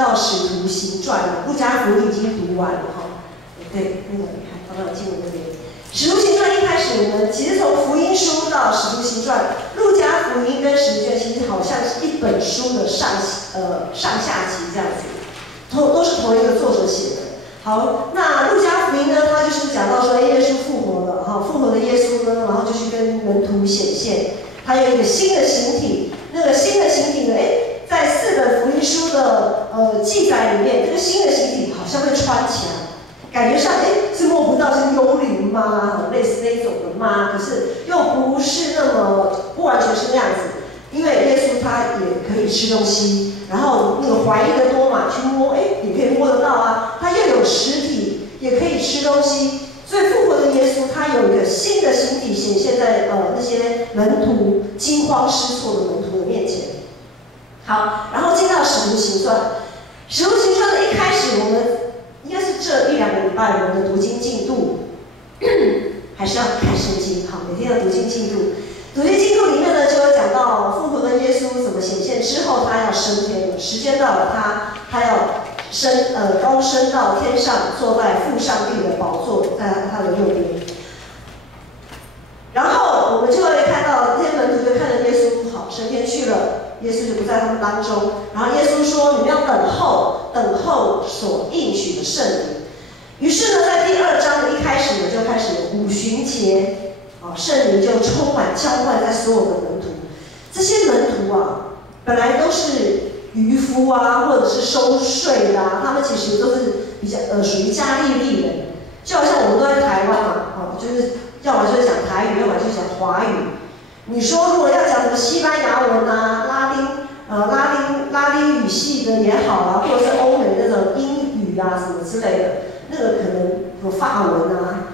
到《使徒行传》了，路加福音已经读完了哈。对，那个你看刚刚经文那边，《使徒行传》一开始我们其实从福音书到《使徒行传》，路加福音跟使徒行传其实好像是一本书的上下集这样子，都是同一个作者写的。好，那路加福音呢，它就是讲到说，耶稣复活了哈，复活的耶稣呢，然后就去跟门徒显现，他有一个新的形体，那个新的形体呢，在4本福音书的记载里面，这个新的形体好像会穿墙，感觉上是摸不到是幽灵吗？类似那种的吗？可是又不是那么不完全是那样子，因为耶稣他也可以吃东西，然后那个怀疑的多嘛，去摸，也可以摸得到啊，他又有实体，也可以吃东西，所以复活的耶稣他有一个新的形体显现在那些门徒惊慌失措的门徒的面前。好，然后进到使徒行传，使徒行传的一开始，我们应该是这1-2个礼拜我们的读经进度，还是要看圣经，好，每天要读经进度。读经进度里面呢，就有讲到复活的耶稣怎么显现之后，他要升天了，时间到了，他要高升到天上，坐在父上帝的宝座，在他的右边。然后我们就会看到这些门徒就看着耶稣好升天去了，耶稣就不在他们当中。然后耶稣说：“你们要等候所应许的圣灵。”于是呢，在第2章的一开始呢，就开始有五旬节，圣灵就充满浇灌在所有的门徒。这些门徒啊，本来都是渔夫啊，或者是收税的啊，他们其实都是比较属于加利利人，就好像我们都在台湾嘛，就是要么就是讲台语，要么就是讲华语。你说如果要讲什么西班牙文啊、拉丁语系的也好啊，或者是欧美那种英语啊什么之类的，那个可能有法文啊，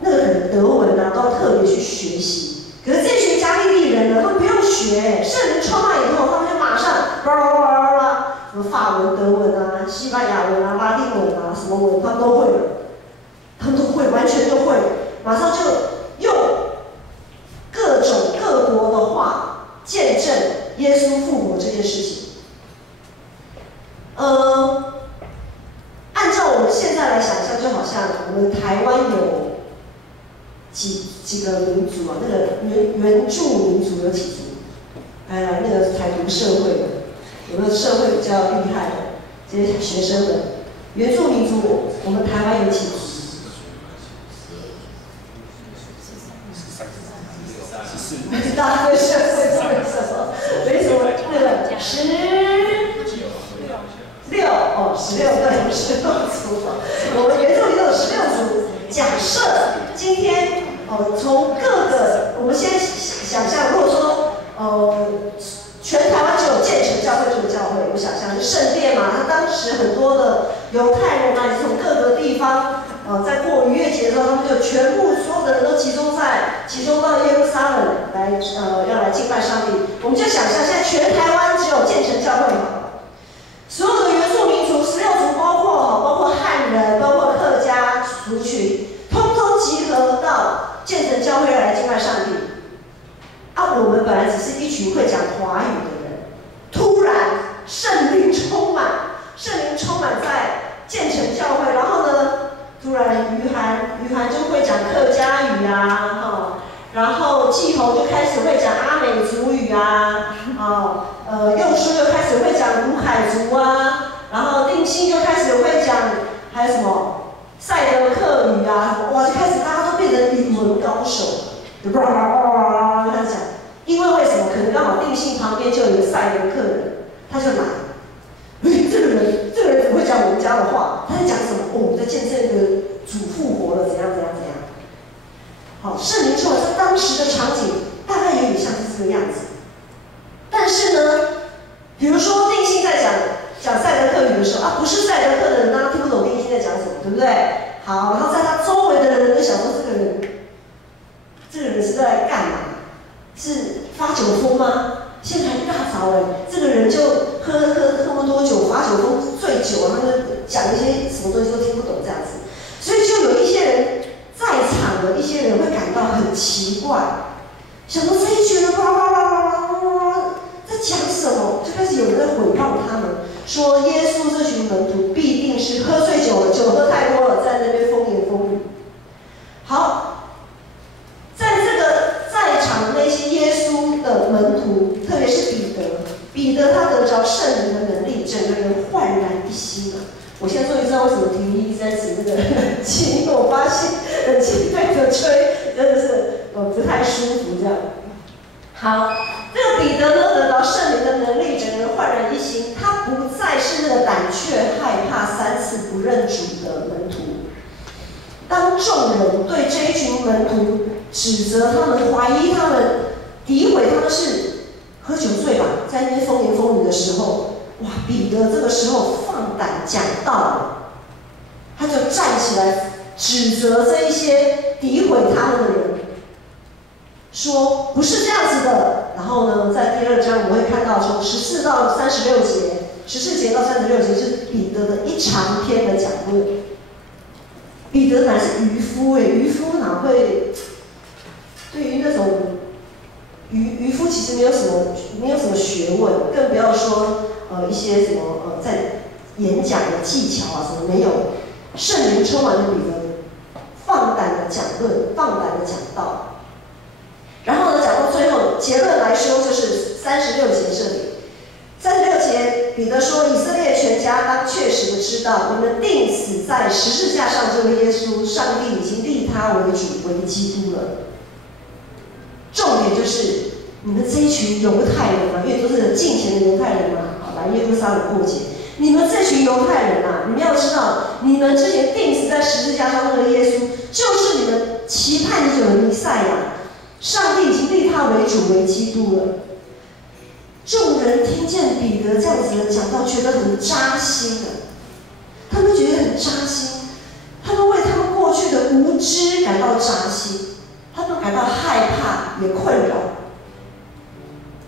那个可能德文啊，都要特别去学习。可是这群加利利人呢，他们不用学，圣灵充满以后，他们就马上什么法文、德文啊、西班牙文啊、拉丁文啊，什么文他们都会了，他们都会，完全都会，马上就用各种各国的话见证耶稣复活这件事情。按照我们现在来想象，就好像我们台湾有几个民族啊，那个原住民族有几族？那个才读社会的，有没有社会比较厉害的这些学生们？原住民族，我们台湾有几族？14。大对社会做了什么？为什么那个16对16族，我们原住民都有16族。假设今天从各个，我们先想象，如果说全台湾只有建成教会这个教会，我想象是圣殿嘛，他当时很多的犹太人啊，也是从各个地方在过逾越节的时候，他们就全部所有的人都集中到耶路撒冷来要来敬拜上帝。我们就想象现在全台湾只有建成教会嘛，所有的原住民族16族，包括汉人，包括客家族群，通通集合到建成教会来敬拜上帝。我们本来只是一群会讲华语的人，突然圣灵充满在建成教会，然后呢，突然于涵就会讲客家语啊，然后季侯就开始会讲阿美族语啊，佑书就开始会讲鲁凯族啊，然后定兴就开始会讲还有什么赛德克语啊，哇，就开始大家都变成语文高手，就开始讲。因为什么？可能刚好定兴旁边就有一个赛德克人，他就来，这个人怎么会讲我们家的话？他在讲什么？我们在见证一个主复活了，怎样。好，圣灵充满，在当时的场景大概有点像是这个样子。但是呢，比如说定兴在讲赛德克语的时候不是赛德克的人，大家听不懂定兴在讲什么，对不对？好，然后在他周围的人就想说，这个人是在干嘛？是发酒疯吗？现在还一大早这个人就喝那么多酒，发酒疯醉酒，然后讲一些什么东西都听不懂这样子，所以就有一些人在场的一些人会感到很奇怪，想说这一群人在讲什么？就开始有人在毁谤他们，说耶特别是彼得，彼得他得着圣灵的能力，整个人焕然一新啊！我现在终于知道为什么体育一直在指那个冷气，因为我发现冷气对着吹真的是不太舒服这样。好，这个彼得呢得到圣灵的能力，整个人焕然一新，他不再是那个胆怯害怕3次不认主的门徒。当众人对这一群门徒指责他们、怀疑他们、诋毁他们是喝酒醉吧，在那边风言风语的时候，哇，彼得这个时候放胆讲道，他就站起来指责这一些诋毁他们的人，说不是这样子的。然后呢，在第2章我们会看到从14到36节，14节到36节是彼得的一长篇的讲论。彼得乃是渔夫渔夫哪会对于那种渔夫其实没有什么学问，更不要说一些什么在演讲的技巧啊什么没有。圣灵充满了彼得，放胆的讲论，放胆的讲道。然后呢，讲到最后结论来说，就是36节这里。36节，彼得说：“以色列全家当确实的知道，你们钉死在十字架上这位耶稣，上帝已经立他为主，为基督了。”重点就是你们这一群犹太人啊，因为都是敬虔的犹太人嘛，来耶路撒冷过节。你们这群犹太人啊，你们要知道，你们之前钉死在十字架上那个耶稣，就是你们期盼已久的弥赛亚。上帝已经立他为主，为基督了。众人听见彼得这样子的讲道，觉得很扎心啊！他们觉得很扎心，他们为他们过去的无知感到扎心，他们感到害怕，也困扰。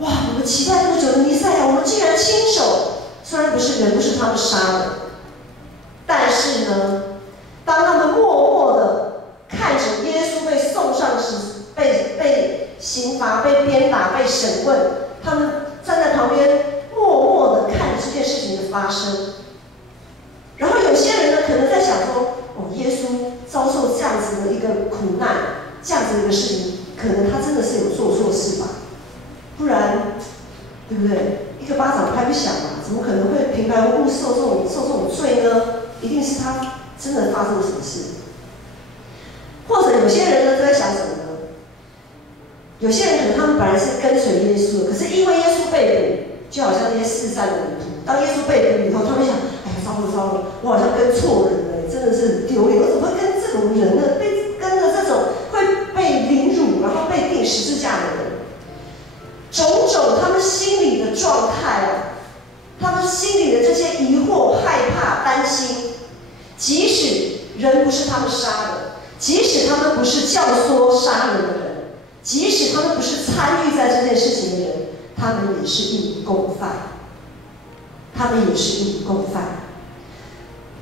哇！我们期待那么久的弥赛亚，我们竟然亲手，虽然不是人，不是他们杀的，但是呢，当他们默默的看着耶稣被送上被刑罚、被鞭打、被审问，他们站在旁边默默的看着这件事情的发生。然后有些人呢，可能在想说：耶稣遭受这样子的一个苦难，这样子的一个事情，可能他真的是有做错事吧？不然，对不对？一个巴掌拍不响嘛，怎么可能会平白无故受这种罪呢？一定是他真的发生了什么事。或者有些人呢，都在想什么呢？有些人可能他们本来是跟随耶稣的，可是因为耶稣被捕，就好像那些四散的门徒，当耶稣被捕以后，他们想：哎呀，糟了，我好像跟错人了，真的是很丢脸，我怎么会跟这种人呢？跟着这种会被凌辱，然后被钉十字架的人，种种他们心里的状态啊，他们心里的这些疑惑、害怕、担心，即使人不是他们杀的，即使他们不是教唆杀人的人。即使他们不是参与在这件事情的人，他们也是一无共犯。他们也是一无共犯。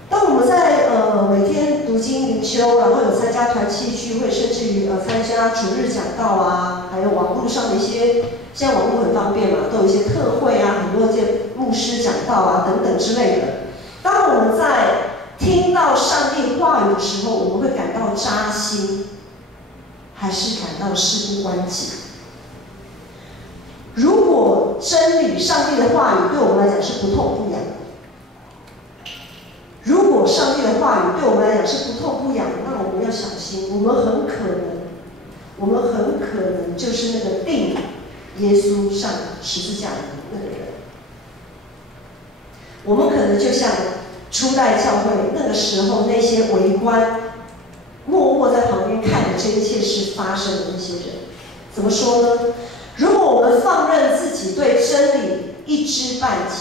当我们在每天读经灵修，然后有参加团契聚会，甚至于参加主日讲道啊，还有网络上的一些，现在网络很方便嘛，都有一些特会啊，很多些牧师讲道啊等等之类的。当我们在听到上帝话语的时候，我们会感到扎心。还是感到事不关己。如果真理、上帝的话语对我们来讲是不痛不痒，如果上帝的话语对我们来讲是不痛不痒，那我们要小心，我们很可能就是那个钉耶稣上十字架的那个人。我们可能就像初代教会那个时候那些围观。默默在旁边看着这一切事发生的那些人，怎么说呢？如果我们放任自己对真理一知半解，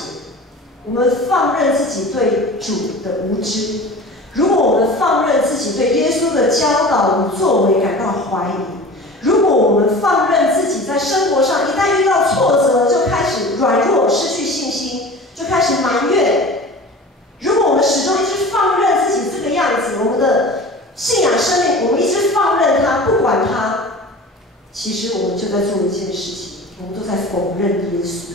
我们放任自己对主的无知，如果我们放任自己对耶稣的教导与作为感到怀疑，如果我们放任自己在生活上一旦遇到挫折就开始软弱、失去信心，就开始埋怨，如果我们始终一直放任自己这个样子，我们的信仰生命，我们一直放任它，不管它，其实我们就在做一件事情，我们都在否认耶稣。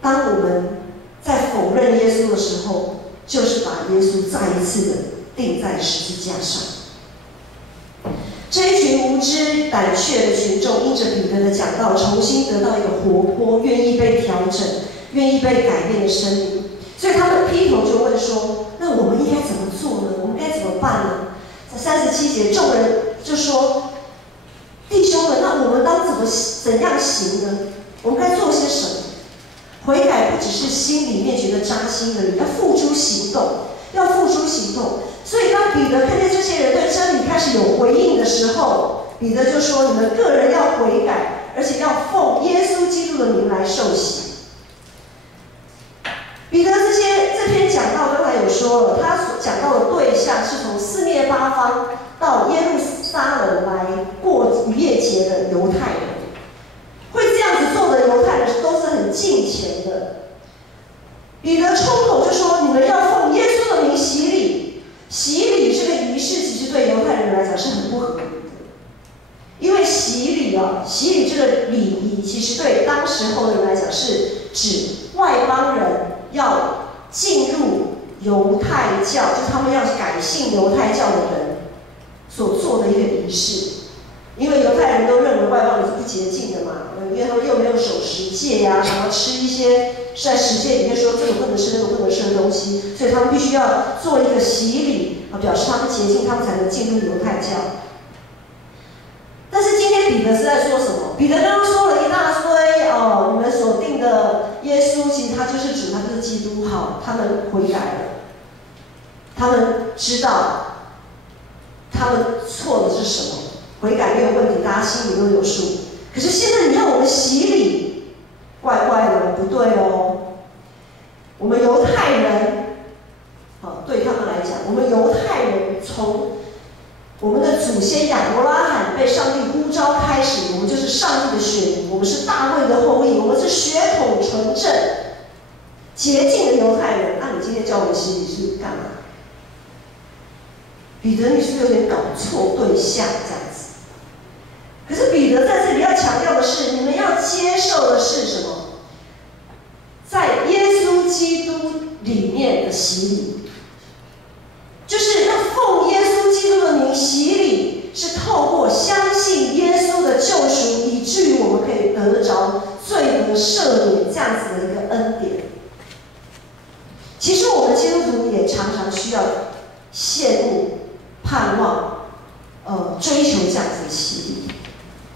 当我们在否认耶稣的时候，就是把耶稣再一次的钉在十字架上。这一群无无知胆怯的群众，因着彼得的讲道，重新得到一个活泼、愿意被调整、愿意被改变的生命。所以他们劈头就问说：“那我们应该怎么做呢？我们该怎么办呢？”在37节，众人就说：“弟兄们，那我们当怎样行呢？我们该做些什么？”悔改不只是心里面觉得扎心而已，要付诸行动，要付诸行动。所以当彼得看见这些人对真理开始有回应的时候，彼得就说：“你们个人要悔改，而且要奉耶稣基督的名来受洗。”彼得这篇讲道刚才有说了，他所讲到的对象是从四面八方到耶路撒冷来过逾越节的犹太人。会这样子做的犹太人都是很敬虔的。彼得冲口就说：“你们要奉耶稣的名洗礼。”洗礼这个仪式其实对犹太人来讲是很不合理的，因为洗礼这个礼仪其实对当时候的人来讲是指外邦人要进入犹太教，就是他们要改信犹太教的人所做的一个仪式。因为犹太人都认为外邦人是不洁净的嘛，因为他们又没有守十诫呀，然后吃一些是在十诫里面说这个不能吃那个不能吃的东西，所以他们必须要做一个洗礼，表示他们洁净，他们才能进入犹太教。但是今天彼得是在说什么？彼得刚刚说了一大堆你们所定的耶稣，其实他就是主，他就是基督。好，他们悔改了，他们知道他们错的是什么，悔改没有问题，大家心里都有数。可是现在你要我们洗礼，怪怪的，不对哦。我们犹太人，对他们来讲，我们犹太人从我们的祖先亚伯拉罕被上帝呼召开始，我们就是上帝的血民，我们是大卫的后裔，我们是血统纯正、洁净的犹太人。那你今天叫我们洗礼是干嘛？彼得，你是不是有点搞错对象这样子？可是彼得在这里要强调的是，你们要接受的是什么？在耶稣基督里面的洗礼。就是要奉耶稣基督的名洗礼，是透过相信耶稣的救赎，以至于我们可以得着罪得赦免这样子的一个恩典。其实我们基督徒也常常需要羡慕、盼望、追求这样子的洗礼。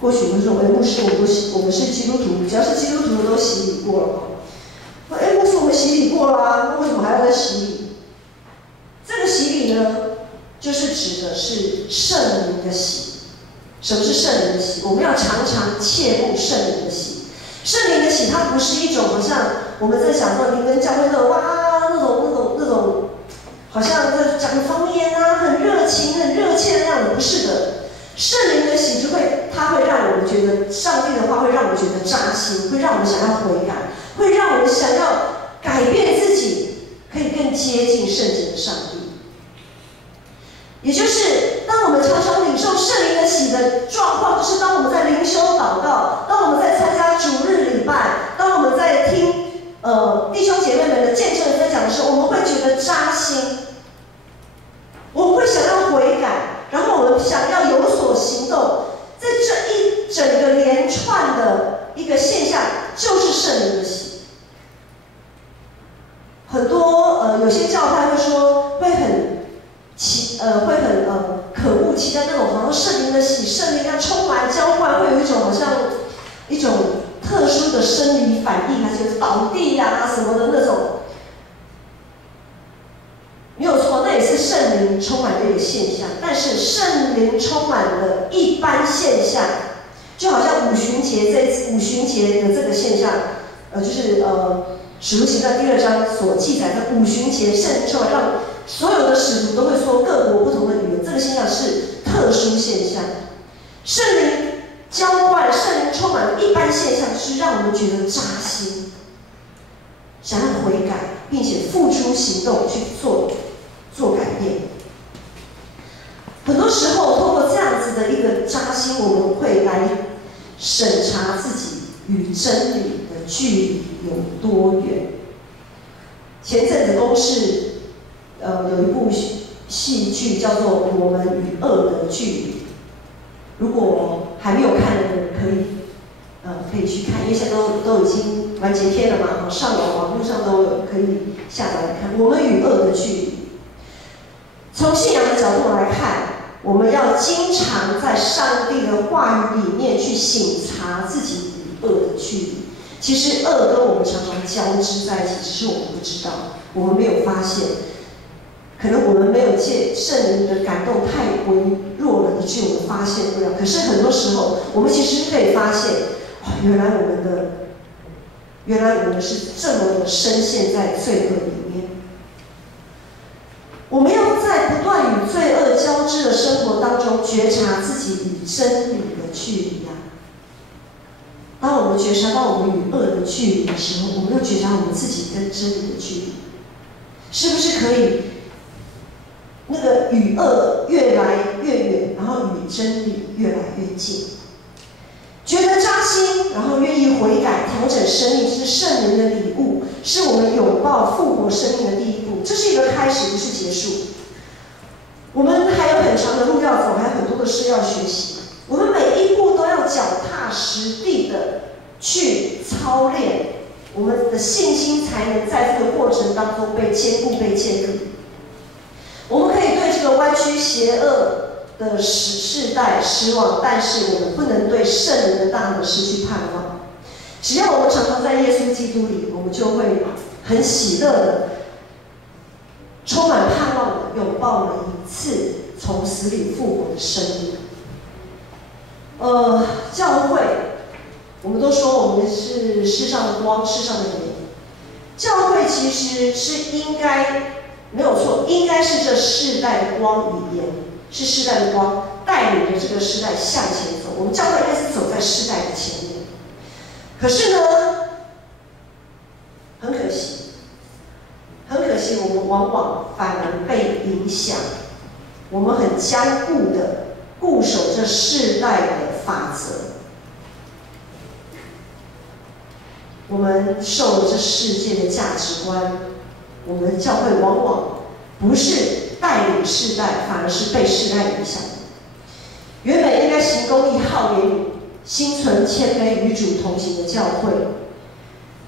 或许我们说，牧师，我们是基督徒，只要是基督徒都洗礼过了。牧师，我们洗礼过啦，那为什么还要再洗礼？这个洗礼呢，就是指的是圣灵的洗。什么是圣灵的洗？我们要常常切慕圣灵的洗。圣灵的洗，它不是一种好像我们在讲说灵恩教会那种哇那种，好像在讲方言啊，很热情、很热切的样子，不是的。圣灵的洗它会让我们觉得上帝的话会让我们觉得扎心，会让我们想要悔改，会让我们想要改变自己，可以更接近圣洁的上帝。也就是当我们常常领受圣灵的洗的状况，就是当我们在灵修祷告，当我们在参加主日礼拜，当我们在听弟兄姐妹们的见证分享的时候，我们会觉得扎心，我们会想要悔改，然后我们想要有所行动。在这一整个连串的一个现象，就是圣灵的洗。很多有些教派会说会很渴慕期待那种好像圣灵的洗，圣灵要充满浇灌，会有一种好像一种特殊的生理反应，还是倒地啊什么的那种。没有错，那也是圣灵充满的一个现象。但是圣灵充满的一般现象，就好像五旬节的这个现象，就是使徒行传第2章所记载的五旬节，圣灵充满，让所有的使徒都会说各国不同的语言。这个现象是特殊现象。圣灵浇灌、圣灵充满的一般现象，是让我们觉得扎心，想要悔改，并且付诸行动去做改变。很多时候，通过这样子的一个扎心，我们会来审查自己与真理的距离有多远。前阵子公视有一部戏剧叫做《我们与恶的距离》，如果还没有看的人可以去看，因为现在都已经完结篇了嘛，上网络上都有可以下载来看。我们与恶的距离，从信仰的角度来看，我们要经常在上帝的话语里面去省察自己与恶的距离。其实恶跟我们常常交织在一起，只是我们不知道，我们没有发现。可能我们没有借圣灵的感动太微弱了，以致我们发现不了。可是很多时候，我们其实可以发现，原来我们是这么的深陷在罪恶里面。我们要在不断与罪恶交织的生活当中，觉察自己与真理的距离啊。当我们觉察到我们与恶的距离的时候，我们要觉察我们自己跟真理的距离，是不是可以？那个与恶越来越远，然后与真理越来越近，觉得扎心，然后愿意悔改、调整生命，是圣灵的礼物，是我们拥抱复活生命的第一步。这是一个开始，不是结束。我们还有很长的路要走，还有很多的事要学习。我们每一步都要脚踏实地的去操练，我们的信心才能在这个过程当中被坚固、被建立。我们可以对这个弯曲邪恶的世代失望，但是我们不能对圣灵的大能失去盼望。只要我们常常在耶稣基督里，我们就会很喜乐的、充满盼望的拥抱每一次从死里复活的生命。教会，我们都说我们是世上的光，世上的盐。教会其实是应该。没有错，应该是这世代的光与盐，是世代的光带领着这个世代向前走。我们教会应该是走在世代的前面。可是呢，很可惜，我们往往反而被影响。我们很坚固的固守这世代的法则，我们受了这世界的价值观。我们的教会往往不是带领世代，反而是被世代影响。原本应该行公义、好怜悯、心存谦卑、与主同行的教会，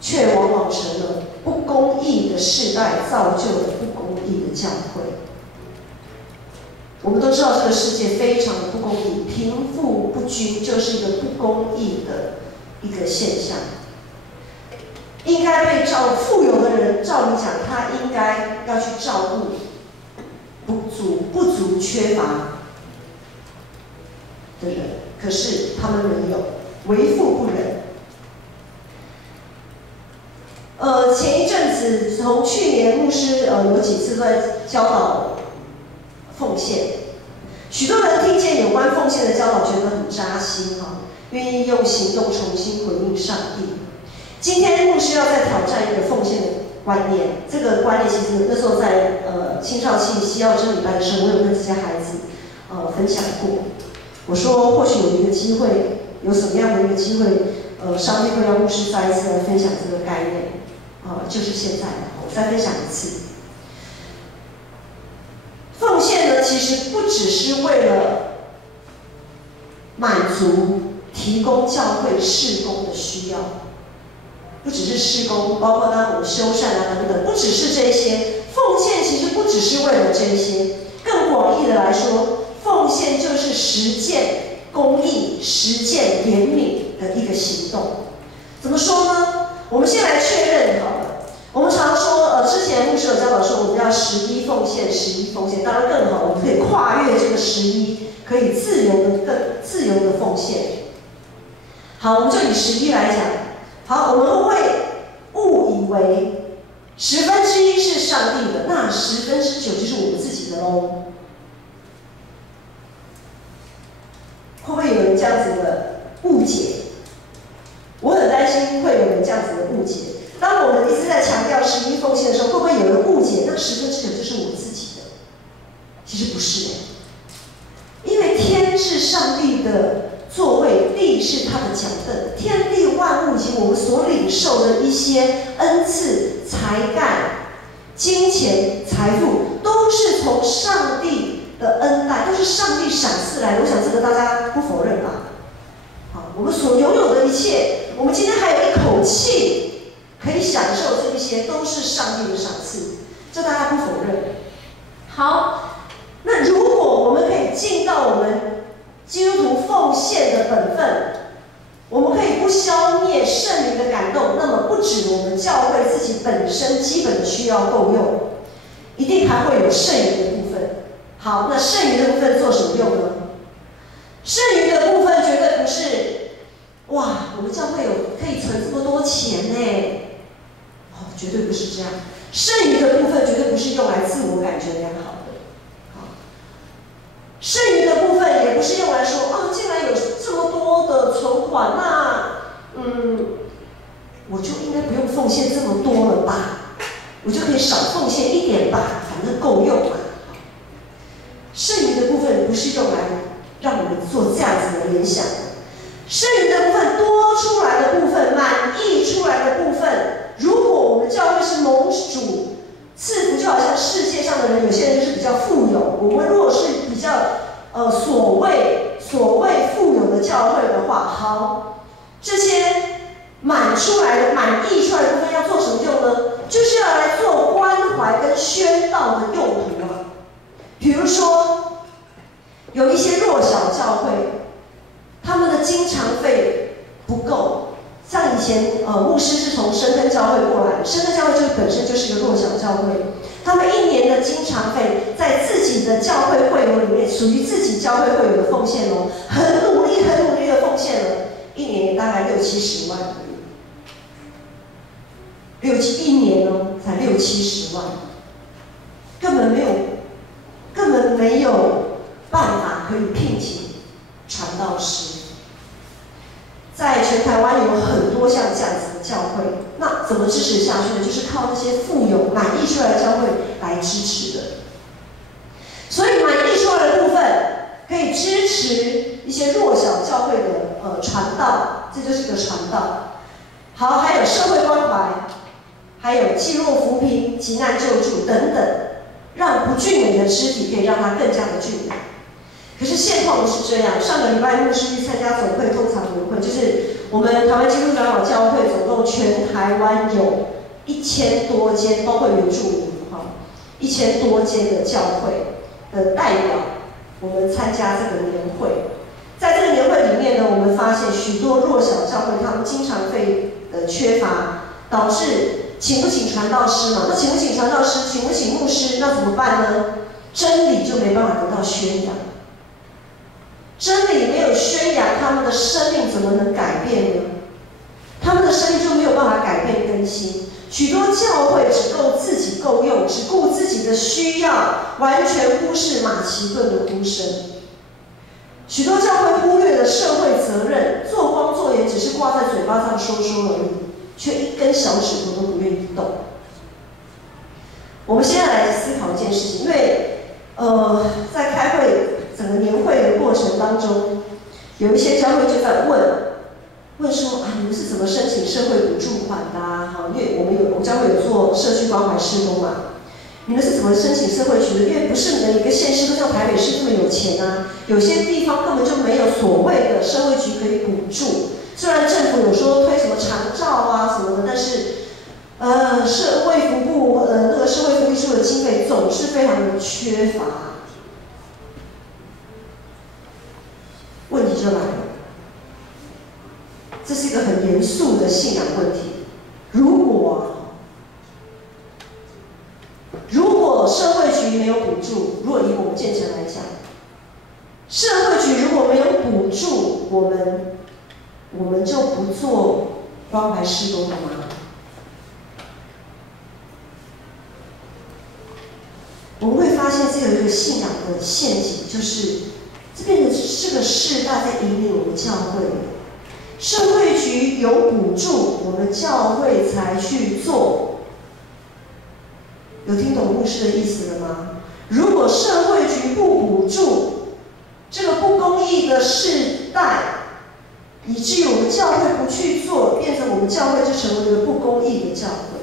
却往往成了不公义的世代造就了不公义的教会。我们都知道这个世界非常的不公义，贫富不均就是一个不公义的一个现象。应该被富有的人，照理讲，他应该要去照顾不足、缺乏的人，可是他们没有，为富不仁。前一阵子，从去年牧师有几次都在教导奉献，许多人听见有关奉献的教导，觉得很扎心愿意用行动重新回应上帝。今天牧师要再挑战一个奉献的观念，这个观念其实那时候在青少期西药真理班的时候，我有跟这些孩子分享过。我说或许有一个机会，有什么样的一个机会，上帝会让牧师再一次来分享这个概念，就是现在，我再分享一次。奉献呢，其实不只是为了满足提供教会事工的需要。不只是事工，包括我们修缮等等，不只是这些。奉献其实不只是为了这些，更广义的来说，奉献就是实践公义、实践怜悯的一个行动。怎么说呢？我们先来确认好了。我们常说，之前牧师有教导说，我们要11奉献，11奉献，当然更好，我们可以跨越这个11，可以更自由的奉献。好，我们就以11来讲。好，我们会不会误以为1/10是上帝的，那9/10就是我们自己的喽？会不会有人这样子的误解？我很担心会有人这样子的误解。当我们一直在强调11奉献的时候，会不会有人误解那9/10就是我自己的？其实不是，因为天是上帝的座位，地是他的脚凳，天地万物及我们所领受的一些恩赐、才干、金钱、财富，都是从上帝的恩待，都是上帝赏赐来的。我想这个大家不否认吧？好，我们所拥有的一切，我们今天还有一口气可以享受，这一些都是上帝的赏赐，这大家不否认。好，那如果我们可以尽到我们基督徒奉献的本分，我们可以不消灭圣灵的感动，那么不止我们教会自己本身基本的需要够用，一定还会有剩余的部分。好，那剩余的部分做什么用呢？剩余的部分绝对不是，哇，我们教会可以存这么多钱呢，绝对不是这样。剩余的部分绝对不是用来自我感觉良好的，剩余的部分也不是用来说，既然有这么多的存款，那我就应该不用奉献这么多了吧？我就可以少奉献一点吧，反正够用嘛。剩余的部分不是用来让我们做这样子的联想，剩余的部分多出来的部分，满溢出来的部分，如果我们教会是蒙主赐福，就好像世界上的人，有些人就是比较富有，我们如果是比较所谓富有的教会的话，好，这些满出来的、满溢出来的部分要做什么用呢？就是要来做关怀跟宣道的用途啊。比如说，有一些弱小教会，他们的经常费不够。像以前牧师是从深耕教会过来的，深耕教会本身就是一个弱小教会，他们一年的经常费在自己的教会会友里面，属于自己教会会友的奉献哦，很努力的奉献了，一年大概60-70万而已，一年哦才60-70万，根本没有办法可以聘请传道师。在全台湾有很多像这样子的教会，那怎么支持下去呢？就是靠这些富有满溢出来的教会来支持的。所以满溢出来的部分可以支持一些弱小教会的传道，这就是个传道。好，还有社会关怀，还有济弱扶贫、急难救助等等，让不俊美的肢体可以让它更加的俊美。可是现况是这样，上个礼拜牧师去参加总会通常年会，就是我们台湾基督长老教会总共全台湾有1000多间，包括原住民1000多间的教会的代表，我们参加这个年会。在这个年会里面呢，我们发现许多弱小教会他们经常费的缺乏，导致请不请传道师嘛？那请不请传道师，请不请牧师，那怎么办呢？真理就没办法得到宣扬。真理没有宣扬，他们的生命怎么能改变呢？他们的生命就没有办法改变更新。许多教会只够自己够用，只顾自己的需要，完全忽视马其顿的呼声。许多教会忽略了社会责任，做光做盐只是挂在嘴巴上说说而已，却一根小指头都不愿意动。我们现在来思考一件事情，因为在开会整个年会的过程当中，有一些教会就在问说你们是怎么申请社会补助款的啊？因为我们教会有做社区关怀施工嘛，你们是怎么申请社会局的？因为不是每一个县市都像台北市这么有钱啊，有些地方根本就没有所谓的社会局可以补助。虽然政府有说推什么长照啊什么的，但是社会服部那个社会福利处的经费总是非常的缺乏。问题就来了，这是一个很严肃的信仰问题。如果社会局没有补助，如果以我们建成来讲，社会局如果没有补助我们就不做关怀施工了吗？我们会发现这有一个信仰的陷阱，就是这变成这个世代在引领我们教会。社会局有补助，我们教会才去做。有听懂牧师的意思了吗？如果社会局不补助，这个不公义的世代，以至于我们教会不去做，变成我们教会就成为一个不公义的教会。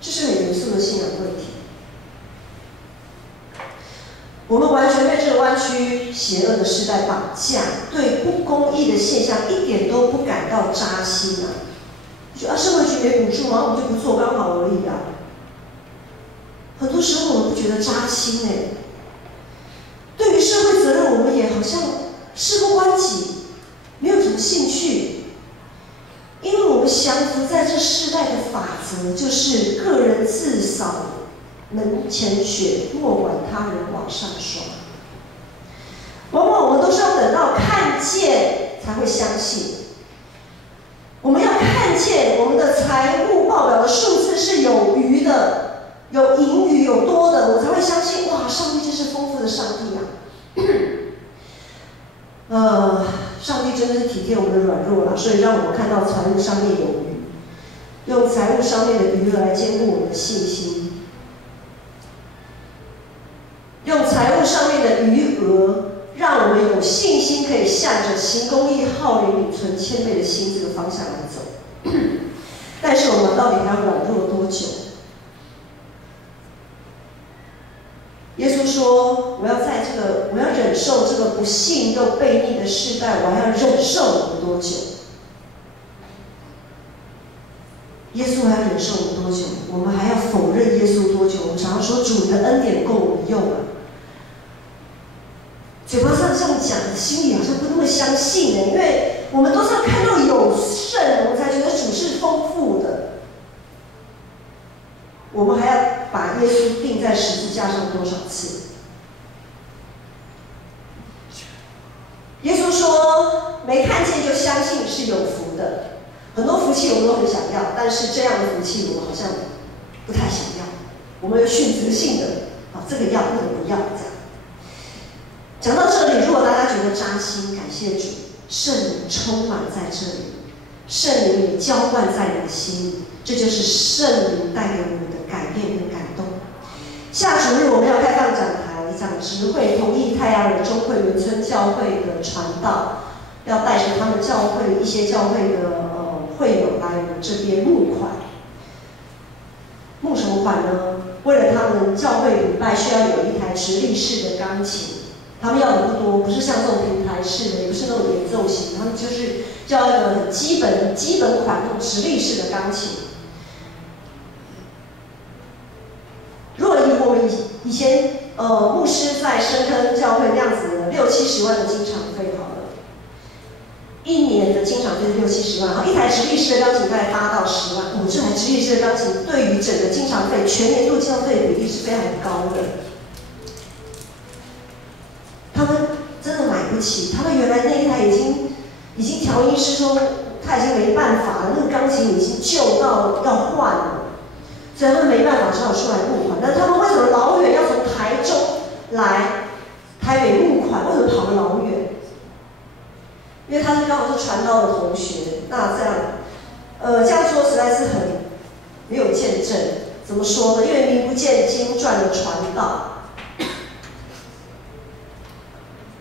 这是很严肃的信仰问题。我们完全被这个弯曲邪恶的时代绑架，对不公义的现象一点都不感到扎心啊！就啊，社会局没补助嘛，我们就不做，刚好而已啊。很多时候我们不觉得扎心对于社会责任，我们也好像事不关己，没有什么兴趣，因为我们降服在这世代的法则，就是个人自扫门前雪，莫管他人网上霜。往往我们都是要等到看见才会相信。我们要看见我们的财务报表的数字是有余的，有盈余，有多的，我才会相信，哇，上帝真是丰富的上帝啊！上帝真的是体贴我们的软弱啦，所以让我们看到财务上面有余，用财务上面的余额来兼顾我们的信心，用财务上面的余额，让我们有信心可以向着行公义、好怜悯、存谦卑的心这个方向来走。但是我们到底还要软弱多久？耶稣说：“我要忍受这个不信又悖逆的世代，我还要忍受你们多久？”耶稣还要忍受我们多久？我们还要否认耶稣多久？我们常常说主的恩典够我们用了，嘴巴上这样讲，心里好像不那么相信因为我们都是要看到有圣，我们才觉得主是丰富的。我们还要把耶稣钉在十字架上多少次？耶稣说：“没看见就相信是有福的。”很多福气我们都很想要，但是这样的福气我们好像不太想要。我们有选择性的，这个要，那个不要，这样。讲到这里，如果大家觉得扎心，感谢主，圣灵充满在这里，圣灵也浇灌在你的心里，这就是圣灵带给我们的改变跟感动。下主日我们要开放讲台讲职会，同意泰雅尔中会园村教会的传道，要带着他们教会一些教会的会友来我们这边募款。募什么款呢？为了他们教会礼拜需要有一台直立式的钢琴。他们要的不多，不是像这种平台式的，也不是那种演奏型，他们就是要一个很基本款那种直立式的钢琴。如果以我们以前牧师在深坑教会那样子的60-70万的经常费好了，一年的经常费是60-70万，然后一台直立式的钢琴大概8到10万。这台直立式的钢琴对于整个经常费全年度经常费的比例是非常高的。他们真的买不起，他们原来那一台已经调音师说他已经没办法了，那个钢琴已经旧到要换了，所以他们没办法只好出来募款。但他们为什么老远要从台中来台北募款？为什么跑得老远？因为他是刚好是传道的同学，那这样说实在是很没有见证。怎么说呢？因为名不见经传的传道。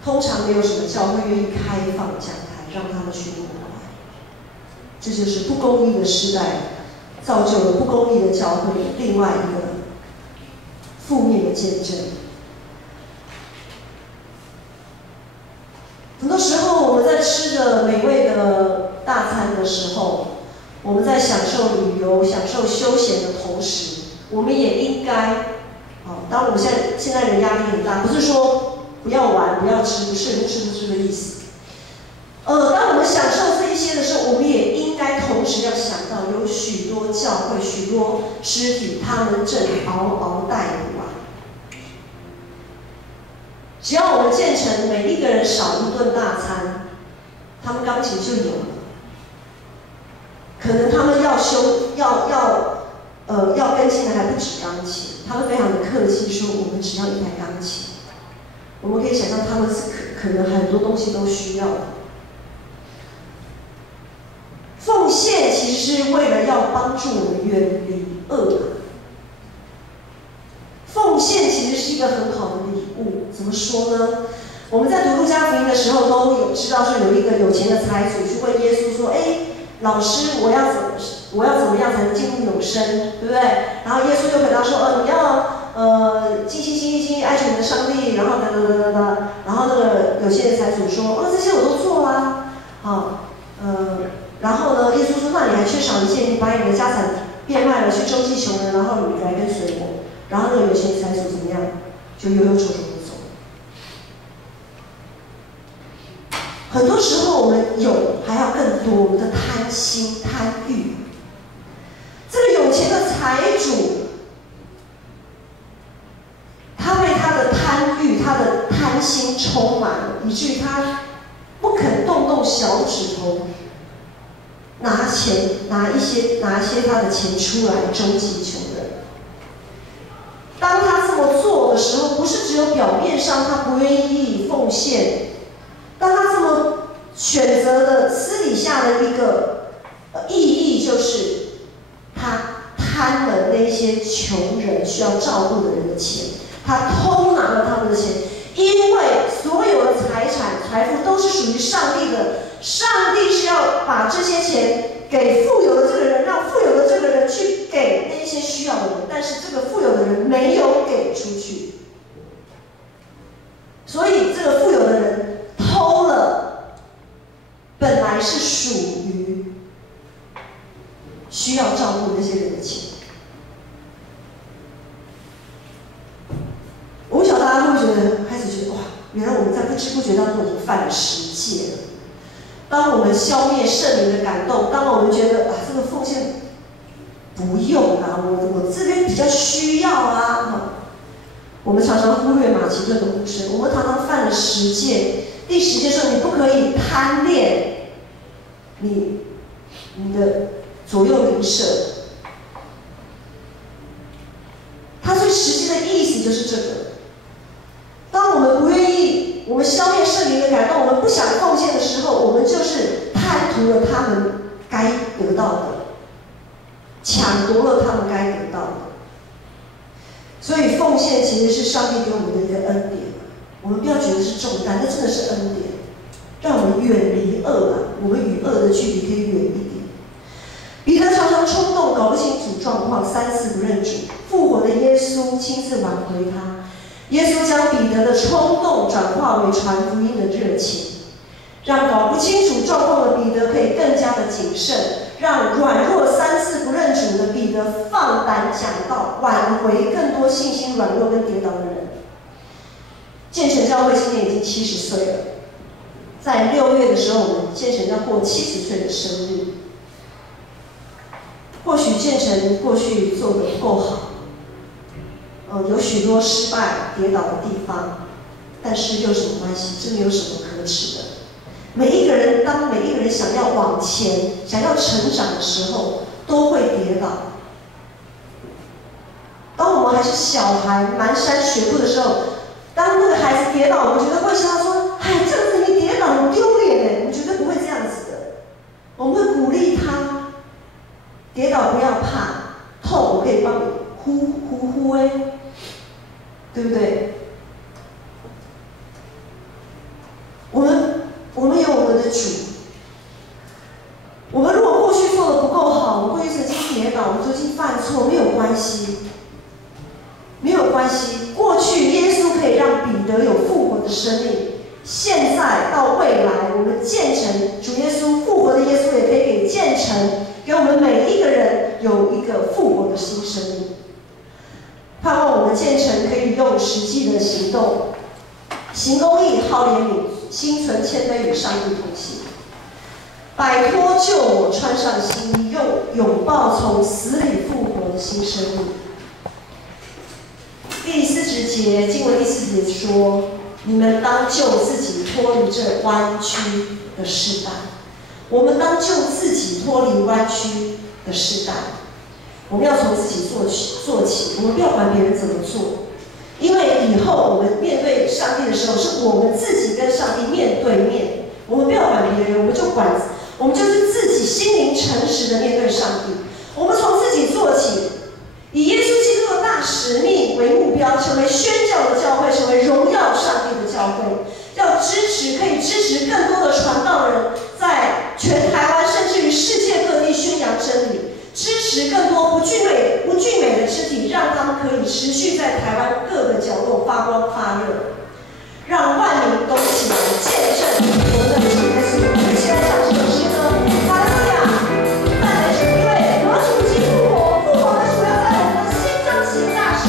通常没有什么教会愿意开放讲台让他们去募款，这就是不公义的时代造就了不公义的教会另外一个负面的见证。很多时候我们在吃着美味的大餐的时候，我们在享受旅游、享受休闲的同时，我们也应该，当然我们现在人压力很大，不是说不要玩，不要吃，不是这个意思。当我们享受这一些的时候，我们也应该同时要想到，有许多教会、许多肢体，他们正嗷嗷待哺啊。只要我们建成每一个人少一顿大餐，他们钢琴就有了。可能他们要更新的还不止钢琴，他们非常的客气说，我们只要一台钢琴。我们可以想象他们是可能很多东西都需要的。奉献其实是为了要帮助我们远离恶。奉献其实是一个很好的礼物，怎么说呢？我们在读路加福音的时候都有知道说有一个有钱的财主去问耶稣说：“老师，我要怎么样才能进入永生，对不对？”然后耶稣就回答说：“你要尽爱权的上帝，然后然后那个有些财主说，这些我都做啦，然后呢，耶稣说，那你还缺少一件，你把你的家产变卖了，去周济穷人，然后你来跟随我。然后那个有些财主怎么样？就悠悠愁愁的走。很多时候我们有还要更多，我们的贪心贪欲。这个有钱的财主，他被他的贪欲、他的贪心充满了，以至于他不肯动小指头，拿一些他的钱出来周济穷人。当他这么做的时候，不是只有表面上他不愿意奉献，当他这么选择的私底下的一个意义，就是他贪了那些穷人需要照顾的人的钱，他偷拿了他们的钱，因为所有的财富都是属于上帝的，上帝是要把这些钱给富有的这个人，让富有的这个人去给那些需要的人，但是这个富有的人没有给出去，所以这个富有的人偷了本来是属于需要照顾那些人的钱。我不晓得大家会不会开始觉得哇，原来我们在不知不觉当中已经犯了10戒了。当我们消灭圣灵的感动，当我们觉得这个奉献不用啊，我这边比较需要啊，我们常常忽略马其顿的呼声，我们常常犯了10戒。第10戒说，你不可以贪恋你的左右邻舍。它最实际的意思就是这个。当我们不愿意，我们消灭圣灵的感动，我们不想奉献的时候，我们就是贪图了他们该得到的，抢夺了他们该得到的。所以奉献其实是上帝给我们的一个恩典，我们不要觉得是重担，那真的是恩典，让我们远离恶啊，我们与恶的距离可以远一点。彼得常常冲动，搞不清楚状况，3次不认主。复活的耶稣亲自挽回他。耶稣将彼得的冲动转化为传福音的热情，让搞不清楚状况的彼得可以更加的谨慎，让软弱3次不认主的彼得放胆讲道，挽回更多信心软弱跟跌倒的人。建成教会今年已经70岁了，在6月的时候，我们建成要过70岁的生日。或许建成过去做得不够好，有许多失败、跌倒的地方，但是又有什么关系？这没有什么可耻的。当每一个人想要往前、想要成长的时候，都会跌倒。当我们还是小孩、蹒跚学步的时候，当那个孩子跌倒，我们绝对会笑他说：“哎，这样子你跌倒，很丢脸哎！”我们绝对不会这样子的。我们会鼓励他，跌倒不要怕，痛我可以帮你呼哎，对不对？我们有我们的主。我们如果过去做的不够好，我们过去曾经跌倒，我们曾经犯错，没有关系，没有关系。过去耶稣可以让彼得有复活的生命，现在到未来，我们建成主耶稣复活的耶稣也可以给建成，给我们每一个人有一个复活的新生命。盼望我们建成可以用实际的行动，行公义，好怜悯，心存谦卑，与上帝同行。摆脱旧我，穿上新衣，拥抱从死里复活的新生命。第40节，经文第40节说：“你们当救自己，脱离这弯曲的世代。”我们当救自己，脱离弯曲的世代。我们要从自己做起，我们不要管别人怎么做，因为以后我们面对上帝的时候，是我们自己跟上帝面对面。我们不要管别人，我们就是自己心灵诚实的面对上帝。我们从自己做起，以耶稣基督的大使命为目标，成为宣教的教会，成为荣耀上帝的教会。要可以支持更多的传道人，在全台湾甚至于世界各地宣扬真理，支持更多不俊美的肢体，让他们可以持续在台湾各个角落发光发热，让万民都起来见证我们的主耶稣。我们一起来唱这首诗歌，哈利路亚！赞美主，因为我主已经复活，复活的主要在我们的心中行大事。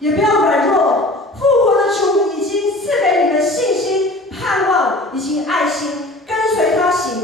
也不要软弱，复活的主已经赐给你们信心、盼望以及爱心，跟随他行，